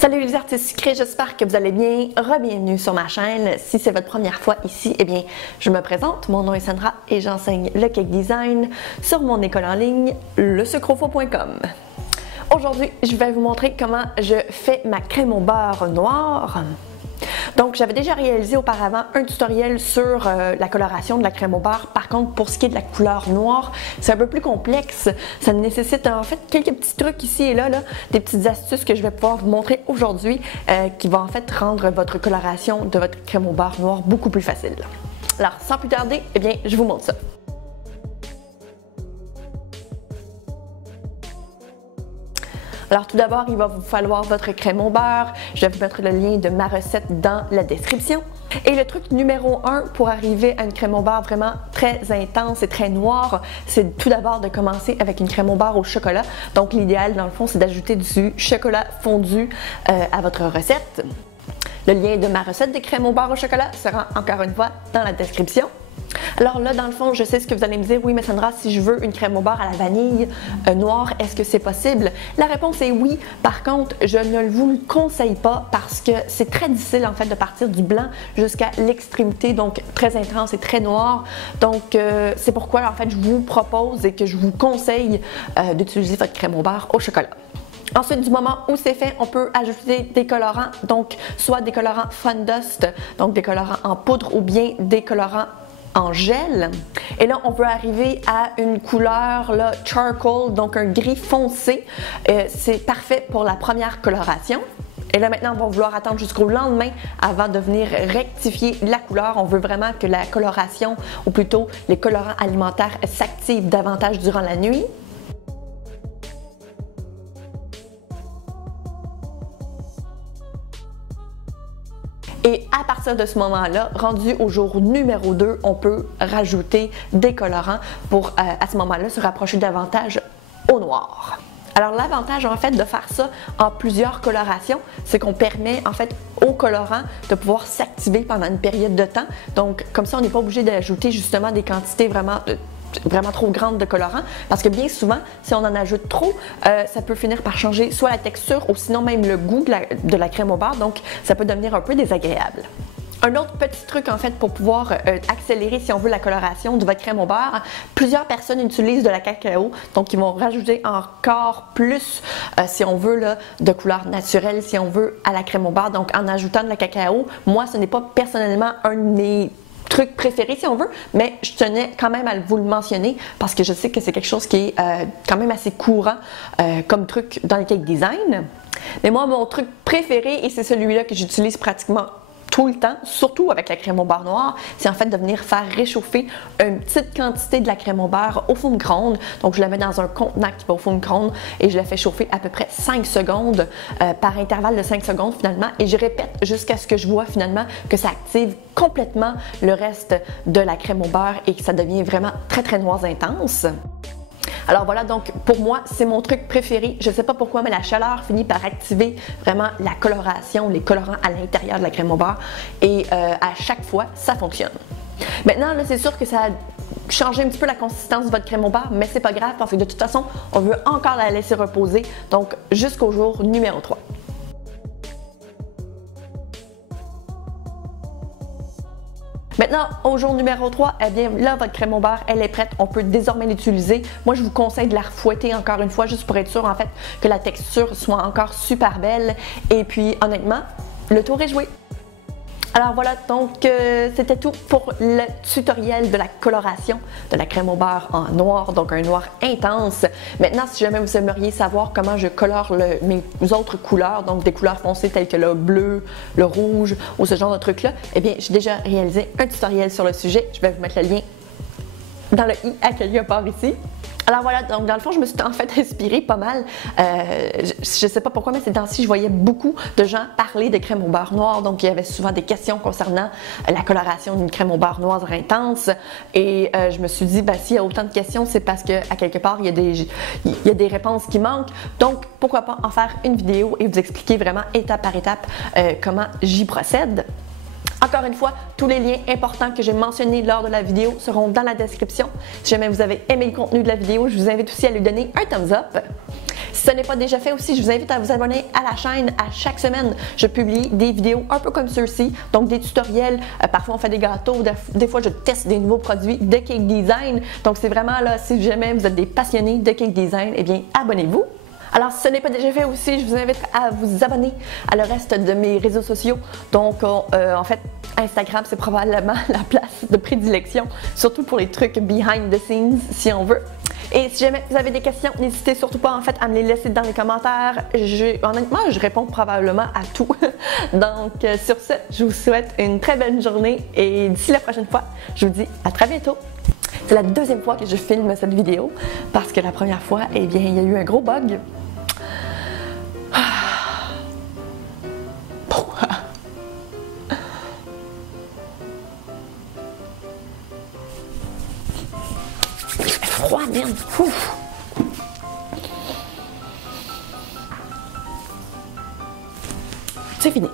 Salut les artistes sucrés, j'espère que vous allez bien. Re-bienvenue sur ma chaîne. Si c'est votre première fois ici, eh bien, je me présente. Mon nom est Sandra et j'enseigne le cake design sur mon école en ligne, lesucreaufaux.com. Aujourd'hui, je vais vous montrer comment je fais ma crème au beurre noir. Donc, j'avais déjà réalisé auparavant un tutoriel sur la coloration de la crème au beurre. Par contre, pour ce qui est de la couleur noire, c'est un peu plus complexe. Ça nécessite en fait quelques petits trucs ici et là, des petites astuces que je vais pouvoir vous montrer aujourd'hui qui vont en fait rendre votre coloration de votre crème au beurre noir beaucoup plus facile. Alors, sans plus tarder, eh bien, je vous montre ça. Alors tout d'abord, il va vous falloir votre crème au beurre. Je vais vous mettre le lien de ma recette dans la description. Et le truc numéro 1 pour arriver à une crème au beurre vraiment très intense et très noire, c'est tout d'abord de commencer avec une crème au beurre au chocolat. Donc l'idéal dans le fond, c'est d'ajouter du chocolat fondu à votre recette. Le lien de ma recette de crème au beurre au chocolat sera encore une fois dans la description. Alors là, dans le fond, je sais ce que vous allez me dire. Oui, mais Sandra, si je veux une crème au beurre à la vanille noire, est-ce que c'est possible? La réponse est oui. Par contre, je ne vous le conseille pas parce que c'est très difficile en fait de partir du blanc jusqu'à l'extrémité, donc très intense et très noir. Donc, c'est pourquoi en fait, je vous propose et que je vous conseille d'utiliser votre crème au beurre au chocolat. Ensuite, du moment où c'est fait, on peut ajouter des colorants, donc soit des colorants Fun Dust, donc des colorants en poudre ou bien des colorants en gel. Et là, on peut arriver à une couleur là, charcoal, donc un gris foncé. C'est parfait pour la première coloration. Et là, maintenant, on va vouloir attendre jusqu'au lendemain avant de venir rectifier la couleur. On veut vraiment que la coloration, ou plutôt les colorants alimentaires, s'activent davantage durant la nuit. Et à partir de ce moment-là, rendu au jour numéro 2, on peut rajouter des colorants pour à ce moment-là se rapprocher davantage au noir. Alors l'avantage en fait de faire ça en plusieurs colorations, c'est qu'on permet en fait aux colorants de pouvoir s'activer pendant une période de temps. Donc comme ça, on n'est pas obligé d'ajouter justement des quantités vraiment trop grande de colorant parce que bien souvent, si on en ajoute trop, ça peut finir par changer soit la texture ou sinon même le goût de la crème au beurre, donc ça peut devenir un peu désagréable. Un autre petit truc en fait pour pouvoir accélérer si on veut la coloration de votre crème au beurre, plusieurs personnes utilisent de la cacao, donc ils vont rajouter encore plus si on veut là, de couleur naturelle si on veut à la crème au beurre, donc en ajoutant de la cacao. Moi, ce n'est pas personnellement un de mes truc préféré si on veut, mais je tenais quand même à vous le mentionner parce que je sais que c'est quelque chose qui est quand même assez courant comme truc dans le cake design. Mais moi, mon truc préféré, et c'est celui-là que j'utilise pratiquement tout le temps, surtout avec la crème au beurre noir, c'est en fait de venir faire réchauffer une petite quantité de la crème au beurre au four micro-ondes. Donc je la mets dans un contenant qui va au four micro-ondes et je la fais chauffer à peu près 5 secondes par intervalle de 5 secondes finalement, et je répète jusqu'à ce que je vois finalement que ça active complètement le reste de la crème au beurre et que ça devient vraiment très très noir intense. Alors voilà, donc pour moi, c'est mon truc préféré. Je ne sais pas pourquoi, mais la chaleur finit par activer vraiment la coloration, les colorants à l'intérieur de la crème au beurre. Et à chaque fois, ça fonctionne. Maintenant, là, c'est sûr que ça a changé un petit peu la consistance de votre crème au beurre, mais c'est pas grave parce que de toute façon, on veut encore la laisser reposer. Donc, jusqu'au jour numéro 3. Maintenant, au jour numéro 3, eh bien là, votre crème au beurre, elle est prête. On peut désormais l'utiliser. Moi, je vous conseille de la refouetter encore une fois, juste pour être sûr, en fait, que la texture soit encore super belle. Et puis, honnêtement, le tour est joué. Alors voilà, donc c'était tout pour le tutoriel de la coloration de la crème au beurre en noir, donc un noir intense. Maintenant, si jamais vous aimeriez savoir comment je colore mes autres couleurs, donc des couleurs foncées telles que le bleu, le rouge ou ce genre de trucs-là, eh bien, j'ai déjà réalisé un tutoriel sur le sujet. Je vais vous mettre le lien dans le i à quelque part ici. Alors voilà, donc dans le fond, je me suis en fait inspirée pas mal. Je ne sais pas pourquoi, mais ces temps-ci, je voyais beaucoup de gens parler de crème au beurre noir. Donc, il y avait souvent des questions concernant la coloration d'une crème au beurre noir intense. Et je me suis dit, ben, s'il y a autant de questions, c'est parce qu'à quelque part, il y a des réponses qui manquent. Donc, pourquoi pas en faire une vidéo et vous expliquer vraiment étape par étape comment j'y procède. Encore une fois, tous les liens importants que j'ai mentionnés lors de la vidéo seront dans la description. Si jamais vous avez aimé le contenu de la vidéo, je vous invite aussi à lui donner un thumbs up. Si ce n'est pas déjà fait aussi, je vous invite à vous abonner à la chaîne. À chaque semaine, je publie des vidéos un peu comme ceux-ci, donc des tutoriels. Parfois, on fait des gâteaux. Des fois, je teste des nouveaux produits de cake design. Donc, c'est vraiment là, si jamais vous êtes des passionnés de cake design, eh bien, abonnez-vous. Alors, si ce n'est pas déjà fait aussi, je vous invite à vous abonner à le reste de mes réseaux sociaux. Donc, en fait, Instagram, c'est probablement la place de prédilection, surtout pour les trucs behind the scenes, si on veut. Et si jamais vous avez des questions, n'hésitez surtout pas en fait à me les laisser dans les commentaires. Honnêtement, je réponds probablement à tout. Donc, sur ce, je vous souhaite une très belle journée et d'ici la prochaine fois, je vous dis à très bientôt. C'est la deuxième fois que je filme cette vidéo parce que la première fois, eh bien, il y a eu un gros bug. Pourquoi? Il fait froid, merde. Ouf. C'est fini.